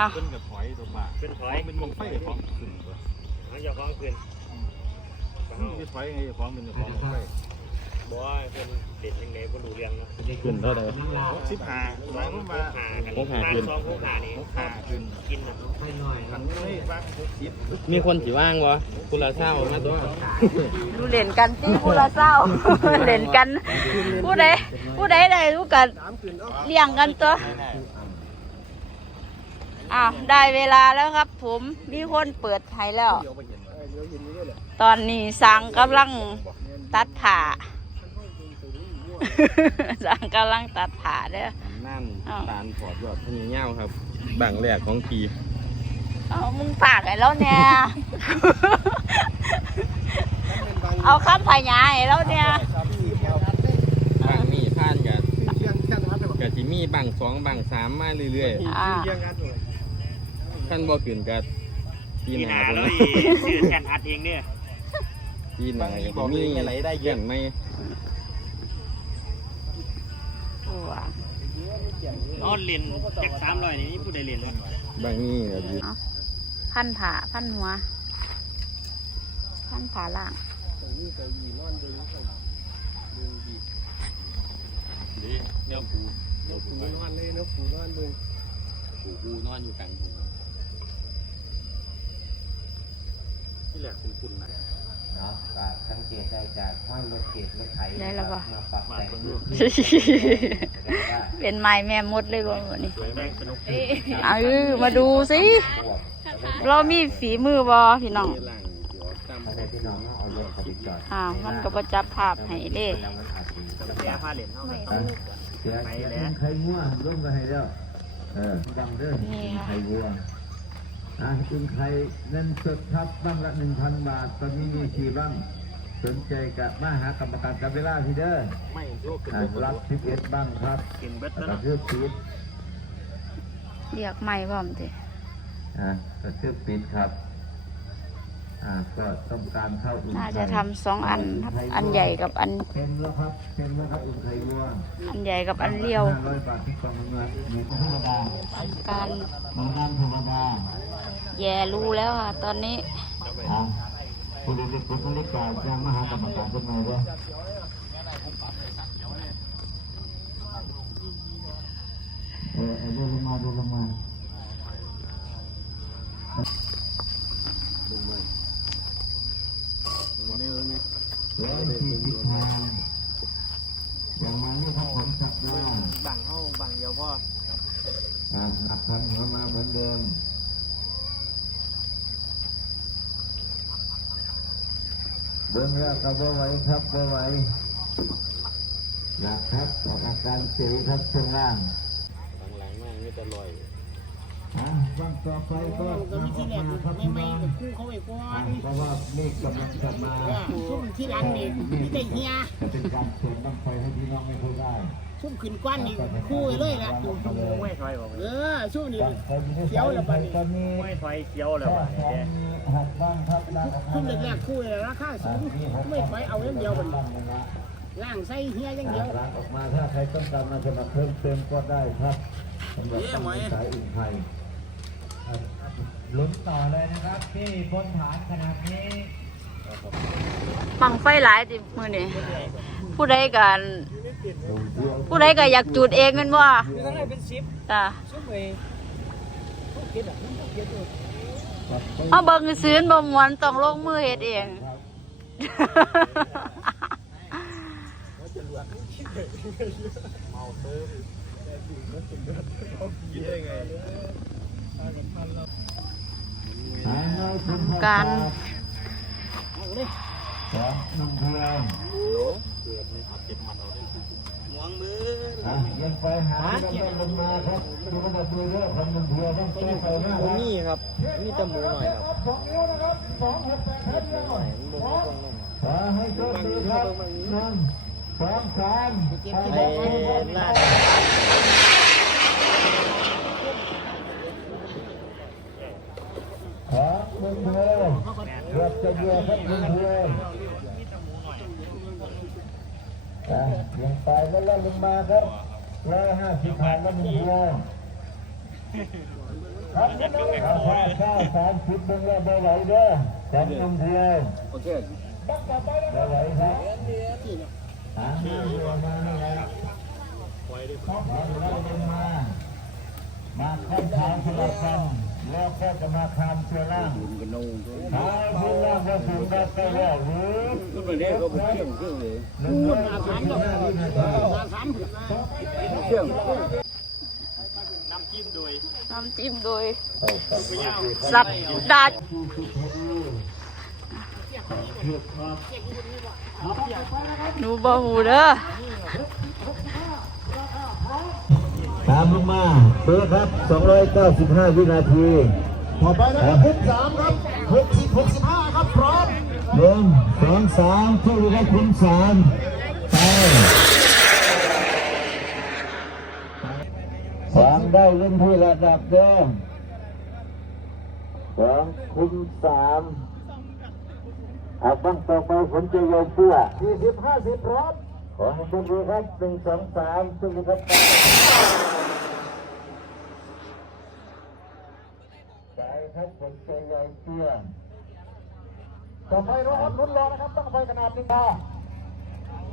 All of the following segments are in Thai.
อ้าวขึ้นกับถอยตัวป่าขึ้นถอยเป็นมงไฟของขึ้นตัวหางยาฟ้องขึ้นคือถอยไงของเป็นของมงไฟบ่ว่าเพิ่นเด็ดยังไงบ่รู้เรื่องเนาะขึ้นเท่าไหร่สิบห้าหมายความว่าหากันหกห้าขึ้นสองหกหานี่หกห้าขึ้นกินน่ะหันไม่ว่างหกสิบมีคนสิว่างวะคุณละเศร้ามาตัวดูเล่นกันที่ผู้ละเศร้าเล่นกันผู้ใดผู้ใดได้รู้กันเลี้ยงกันตัว อ้าวได้เวลาแล้วครับ ผมมีคนเปิดให้แล้ว ตอนนี้สังกำลังตัดผ่าสังกำลังตัดผ่าเด้อนั่นอ้าวตาลถอดยอดพญาเง่าครับบางแรกของปีเอามึงปากไอ้แล้วเนี่ยเอาข้ามพญาไอ้แล้วเนี่ยบางมีผ่านกันกะสิมีบางสองบางสามมาเรื่อยอ่าๆ ท่านบ่ขึ้นกับปีปีหหน้าน้าพุ่นแล้วนะอีชื่อแทนอัดเองเนี่ยปีหน้าก็สิมีอะไรได้เยี่ยงไหมตัวนอนเล่นจัก300นี่ผู้ใดเล่นเลยบางนี่ก็สิพันผ่าพันหัว พันผ่าล่างดีเนื้อปูเนื้อปูนอนเลยเนื้อปูนอนเบิ่งปูปูนอนอยู่กลางทุ่ง ที่แหลกคุณคุณนะเนาะก็สังเกตได้จากห้อยรถเกตรถไถได้แล้วบ่มาปรับแต่งรูปแสดงว่าเป็นไม้แม่มดเลยบ่มื้อนี้สวยไหมสนุกเอามาดูสิพวกเรามีฝีมือบ่พี่น้องล่างสิออกตามถ้าได้พี่น้องเนาะเอารถเขาไปจอดอ่าวมันก็บ่จับภาพให้เด้แล้วมันอาจจะแย่ผ้าเล่นเฮาก็เสียเสียเงินไข่งัวร่วมกันให้แล้วเออดังเด้อนี่ค่ะไข่วัว อะคุณไข่เงินสดครับบ้างละหนึ่งพันบาทตอนนี้มีสี่บ้างสนใจกับมาหากรรมการกับเวลาพี่เด้อไม่โยกขึ้นอะตัวรับสิบเอ็ดบ้างครับกินเบิดแล้แล้ววก็เนาะเพื่อปิดเรียกไม้พร้อมติอะก็เพื่อปิดครับอ่าก็ต้องการเข้าอุ่นน่าไข่จะทำสองอันครับอันใหญ่กับอันเต็มแล้วครับเต็มแล้วครับอุ่นไข่วัวอันใหญ่กับอันเลี้ยวห้าร้อยบาทที่กองเงินมีธรรมดาการหมู่บ้านธรรมดา แย่รู้แล้วค่ะ ตอนนี้อ่าผู้เล็กๆคนเล็กกาจะมาหากรรมการขึ้นมาด้วยเออเอาดูลงมาดูลงมาร้อยสี่สิบทางอย่างมานี่ครับผมจับได้บังเฮาบังเดียวพออ่าหนักพันหัวมาเหมือนเดิม เบื้องแรกก็บ่ไหวครับบ่ไหวหนักครับออกอาการเสียครับช่วงล่างหลังๆมากมีแต่ลอยอะว่างต่อไปก็นำออกมาครับพี่น้องอะเพราะว่าเมฆกำลังจะมาซุ่มที่หลังนี่มีแต่เฮียจะเป็นการเสริมบังไฟให้พี่น้องไม่พูดได้ ซุ่มขึ้นกว้านนี่คู่เลยล่ะไม่ถอยบ่เออซุ่มนี่บังไฟอยู่ในสายไฟตอนนี้ไม่ถอยเขียวแล้วแค่ว่ะสองแกหกบ้างครับดังออกมาซุ่มเลยแรกๆคู่เลยราคาสูงไม่ไฟเอาอย่างเดียวมันบ้างเลยนะล่างใส่เฮียอย่างเดียวร้านออกมาถ้าใครต้องการมาจะมาเพิ่มเติมก็ได้ครับสำหรับต้องสายอุ่นไทยลุ้นต่อเลยนะครับที่บนฐานขนาดนี้บังไฟหลายติมือนี่ผู้ใดกัน ผู้ใดก็อยากจุดเองแมันว่าจ้ะเอาเบิ่งซื้อนบ่มวนต้องลงมือเฮ็ดเอง การสองน้ำเพื่อนห วงมืออะยังไปหากันไม่ลงมาครับดูมันจะดูเรื่องของน้ำเพื่อนต้องแก้ไฟมากครับนี่ครับนี่จมูกหน่อยครับสองนิ้วนะครับสองหกแปดแค่เดียวหน่อยขอให้โชคดีครับหนึ่งสองสามไปลาดขอเงินเพื่อนเกือบจะเยอะครับเงินเพื่อน อะยังไปแล้วลงมาครับร้อยห้าสิบผ่านแล้วเงินเพื่อนข้าวสามสิบมึงแล้วบ่ไหวเด้อจันนมเทียวโอเคบ่ไหวครับหาเรือมานี่แหละมาไล่ลงมามาค้นทางสลับกันแล้วก็จะมาคานเชือล่างทา งเชือล่างก็สูงได้ก็ว่าหรือก็ไปเรียกเขาไปเชื่อมเครื่องเลยหนึ่งร้อยสิบห้าวินาทีมาสามถึงนะเชื่อมน้ำจิ้มโดยน้ำจิ้มโดยสัตว์ดาดหนูบ่หูเด้อตามลงมาเปิดครับ 295 วินาที ต่อไปนะครับพุทสามครับ60 65 ครับ พร้อมหนึ่งสองสามที่อยู่กับคุณสามไปสามได้เล่นที่ระดับเดิมสองคุณสามเอาบ้างต่อไปผมจะโยนเสื้อ40 50 พร้อมขอให้คุณดูครับหนึ่งสองสามทุกท่านครับใจครับผมใจใหญ่เสื้อ ต่อไปรอลุ้นรอนะครับต้องไปขนาดนึ่งดา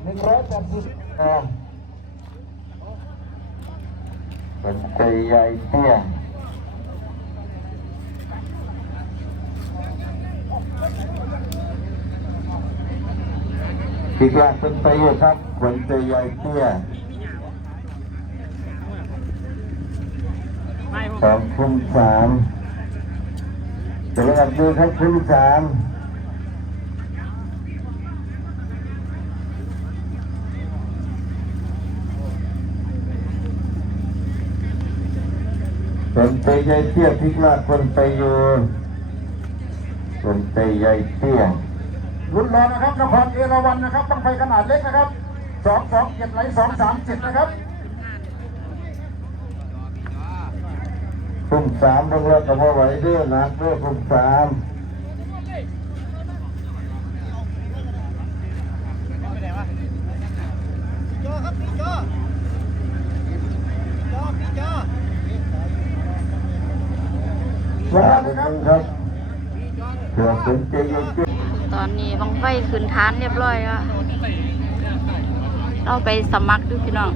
หนึ่งร้อยแปดสิบอ่าผมใจใหญ่เสื้ออีกอย่างเป็นไปอยู่ครับผมใจใหญ่เสื้อไม่พวกสองทุ่มสามสวัสดีครับทุ่มสาม คนไปใหญ่เตี้ยพลิกลากคนไปอยู่คนไปใหญ่เตี้ยรุ่นรอนะครับนครเอราวันนะครับต้องไปขนาดเล็กนะครับสองสองเจ็ดไหลสองสามเจ็ดนะครับคุมสามต้องเลิกกับพ่อไหวเด้อนะเด้อคุมสามสวัสดีครับเผื่อสนใจยังเก็บ ตอนนี้บังไฟขึ้นฐานเรียบร้อยแล้วเราไปสมัครดูพี่น้อง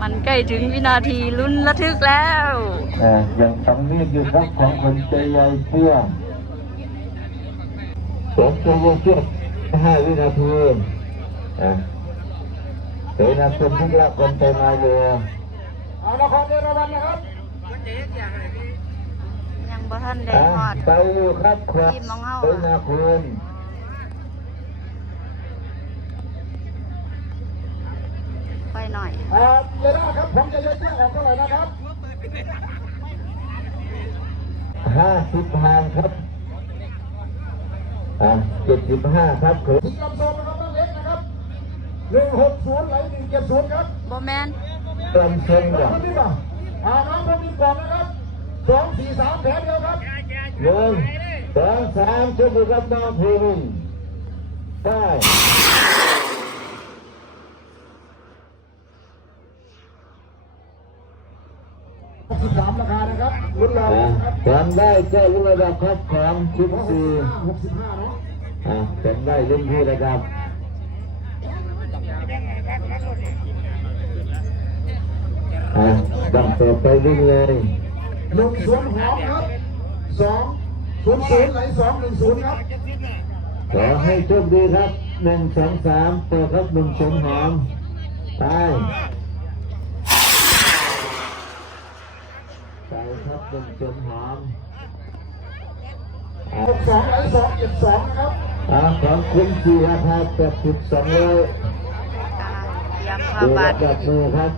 มันใกล้ถึงวินาทีลุ้นระทึกแล้วอย่ายังต้องมีอยู่ครับของคนใจใหญ่เพื่อสนใจยังเก็บห้าวินาทีเดี๋ยวนะคนที่รักคนใจมาอยู่เอาละครเอราวันนะครับ บ่ทันได้อ่าฮอดไปอยู่ครับครับทีมน้องเฮาไปนาคุณไปหน่อยอ่าเดี๋ยวนะครับผมจะยกเสื้อออกเท่าไหร่นะครับห้าสิบห้าครับอ่าเจ็ดสิบห้าครับผมลำโพงนะครับต้องเล็กนะครับหนึ่งหกศูนย์ไหลหนึ่งเจ็ดศูนย์ครับบ่แมนลำโพงเนี่ยอ่าน้องผมมีกล่องนะครับ สองสี่สามแผลเดียวครับหนึ่งสองสามช่วยดูครับน้องพิมพ์ได้สิบสามราคานะครับรุ่นเราจำได้ก็รุ่นระดับครับของสิบสี่หกสิบห้าเนาะอ่าจำได้รุ่นพี่นะครับอ่าดังต่อไปวิ่งเลย หนึ่งศูนย์หอมครับสองศูนย์ศูนย์ไหลสองหนึ่งศูนย์ครับขอให้โชคดีครับหนึ่งสองสามต่อครับหนึ่งศูนย์หอมไปไปครับเป็นจนหอมสองร้อยสองเจ็ดสองนะครับอ่าของคุณสี่ราคาแปดสิบสองร้อยเตรียมผ้าดูบาระทดับมือครับ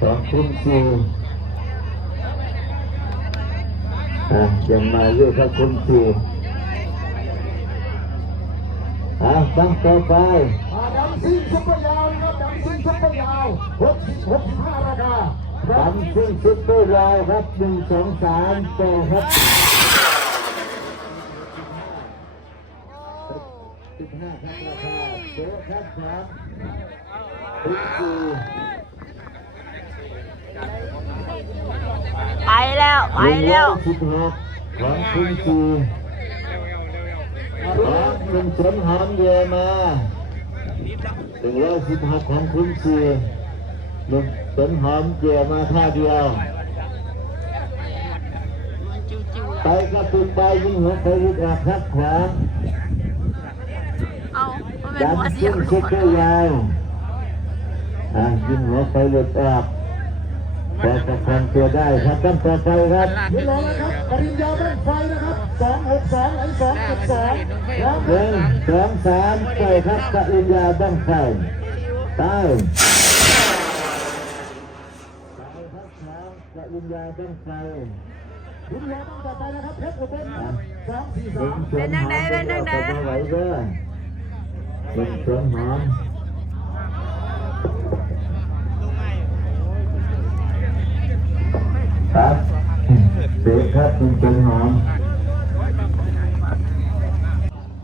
ของคุณ สี่อ่ายังมาอยู่ครับคุณสี่อ่าตั้งต่อไปอ่าดำซิ่งซุปเปอร์ยาวนะครับดำซิ่งซุปเปอร์ยาวหกสิบหกสิบห้าราคาดำซิ่งซุปเปอร์ยาวครับหนึ่งสองสามต่อครับสิบห้าครับราคาเจ๊ครับครับคุณสี่ ไปแล้ว ไปแล้วสิบหกของคุณสี่ของคุณสนหอมเยมาถึงร้อยสิบหกของคุณสี่หนุ่มสนหอมเยมาท่าเดียวมันจิ้วๆไปกระตุกไปยิงหัวไปยึดอักทักขวาเอามันเป็นดันหัวเสียขึ้วนซุปเปอร์ยาวอะยิงหัวไปหลุดออก พอประคองตัวได้ครับตั้งต่อไปครับนี่รอแล้วครับปริญญาบ้านไฟนะครับสองหกสองไหลสองเจ็ดสองแล้วหนึ่งสองสามไปครับปริญญาบ้างไฟตายปริญญาบ้างไฟปริญญาบ้านต่อไปนะครับเพชรอุบลสองสี่สเป็อนงสวนหอมเป็นไหวเด้อเป็นสวนหอม ครับเด็กครับเป็นสวนหอม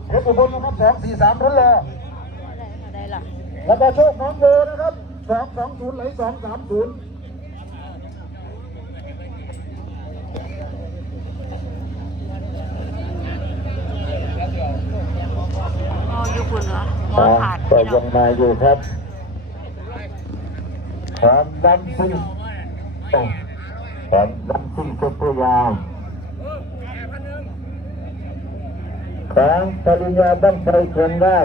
เพชรอุบลนะครับสองสี่สามรุ่นรอได้ล่ะแล้วก็โชคน้องโบนะครับสองสองศูนย์ไหลสองสามศูนย์โอ้ยุคุณเหรอหมอขาดก็พี่น้ยัองงมาอยู่ครับความดันซึ่ง ความดันซึ่งก็ตัวยาวของปริญญาบ้างไฟคนได้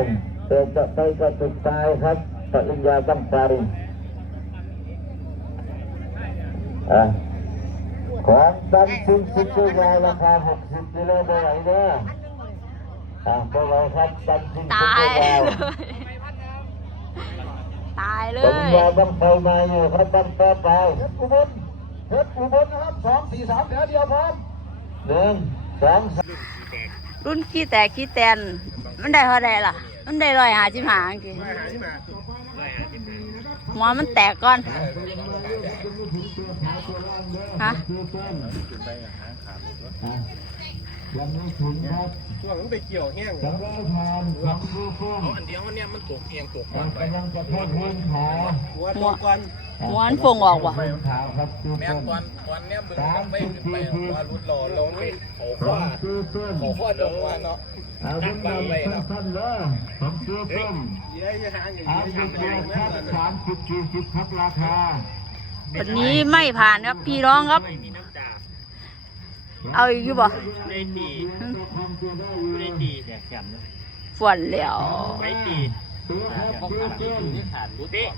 แต่จะไปก็ตุกตายครับปริญญาบ้างไฟอะของดันซึ่งซุปเปอร์ยาวราคา60กิโลไม่ไหวเด้ออะไม่ไหวครับดันซึ่งซุปตาเปอยร์เลยายวตายเลปัญยญาบังไฟมาอยู่ครับบังต่อไป เพชรอุบลเพชรอุบลนะครับสองสี่สามแถวเดียวพร้อมหนึ่งสองสามรุ่นขี้แตกขี้แตนมันได้เท่าไรล่ะ มันได้ร้อยหาจิมหาอังกี้หัวมันแตกก่อนฮะยังไม่ถึงครับช่วงมันไปเกี่ยวแห้งจังได้ทานสองดูฟุ้งอันเดียวเนี่ยมันตกเอียงตกกำลังจะทอดพื้นขาหัวตกก่อน หัวมันฟงออกว่ะพื้นขาครับดูแม่ฟุ้งงก่อนก่อนเนี่ยมึงสามไม่สิบขึ้นสี่ไปคืนว่ารุดหล่อลงไปเขาสอข้องดูฟุ้งเขาข้อจงวันเนาะเอาดุนดำสั้นๆเลยสองดูฟุ้งยี่ได้ยังหางอย่างเอานี้หยุดเลยครับสามสิบสี่สิบครับราคาวันนี้ไม่ผ่านครับพี่น้องครับมีน้ำตาเอาอีกอยู่บ่ได้ตีได้ตีแดกแข็งฝวนแล้วไม่ตี เป๊ะเป๊ะเป๊ะ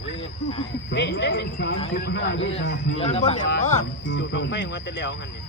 สามสิบห้าวินาทีแล้วก็แบบว่าจุดลงไปหัวตะเลียวกันนี่